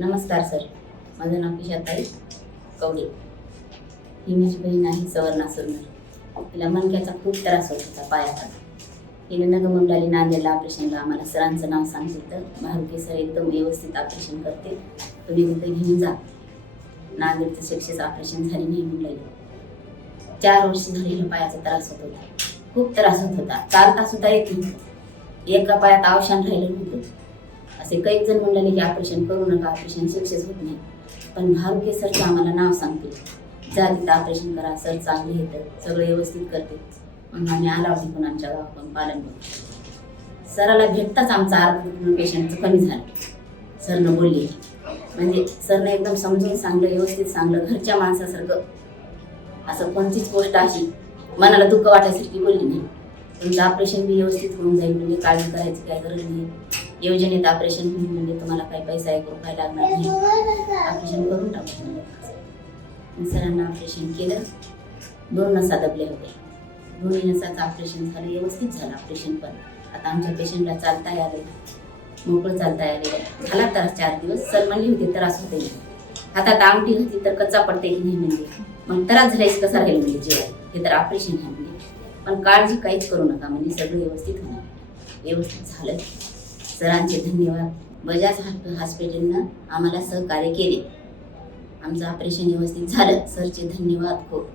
नमस्कार सर, माझं नाव पिशाताई कवडे. ही माझी बहीण आहे सवर्णा सुरनर. तिला मणक्याचा खूप त्रास होत होता पायाचा. तिने नगमंगलाली नांदेडला ऑपरेशनला आम्हाला सरांचं नाव सांगितलं तर मारुती सर एकदम व्यवस्थित ऑपरेशन करते, तुम्ही तिथे घेऊन जा. नांदेडचं सक्सेस ऑपरेशन झाली नाही म्हणलं. 4 वर्ष झालेला पायाचा त्रास होत होता, खूप त्रास होत होता. चालता सुद्धा येत नव्हतं. एका पायात अवसान राहिलं नव्हतं. असे काही जण म्हणले की ऑपरेशन करू नका, ऑपरेशन सक्सेस होत नाही. पण भारुके सरचं आम्हाला नाव सांगते, जा तिथं ऑपरेशन करा, सर चांगले येतं, सगळं व्यवस्थित करते. म्हणून आम्ही आला पण आमच्या गावाकडून पालनपूर सराला भेटताच आमचा अर्ध पेशंटचं कमी झालं. सरनं बोलले म्हणजे सरनं एकदम समजून सांगलं, व्यवस्थित सांगलं, घरच्या माणसासारखं. असं कोणतीच गोष्ट अशी मनाला दुःख वाटायसारखी बोलली नाही. तुमचं ऑपरेशन बी व्यवस्थित होऊन जाईल, म्हणजे काळजी करायची काय गरज नाही. योजनेत ऑपरेशन होईल म्हणजे तुम्हाला काही पैसा 1 रुपया लागणार नाही, ऑपरेशन करून टाकू. सरांना ऑपरेशन केलं. 2 नसा दबल्या होत्या, 2 नसाचं ऑपरेशन झालं, व्यवस्थित झालं ऑपरेशन. पण आता आमच्या पेशंटला चालता आले, मोकळं चालता आले. झाला त्रास 4 दिवस. सर म्हणले होते त्रास होते, हातात अंगठी घातली तर कच्चा पडते की नाही म्हणजे. मग त्रास झाल्यास कसा राहील म्हणजे जेव्हा हे तर ऑपरेशन आहे म्हणजे. पण काळजी काहीच करू नका म्हणजे सगळं व्यवस्थित होणार. व्यवस्थित झालं. सरांचे धन्यवाद. बजाज हॉस्पिटलनं आम्हाला सहकार्य केले. आमचं ऑपरेशन व्यवस्थित झालं. सरचे धन्यवाद खूप.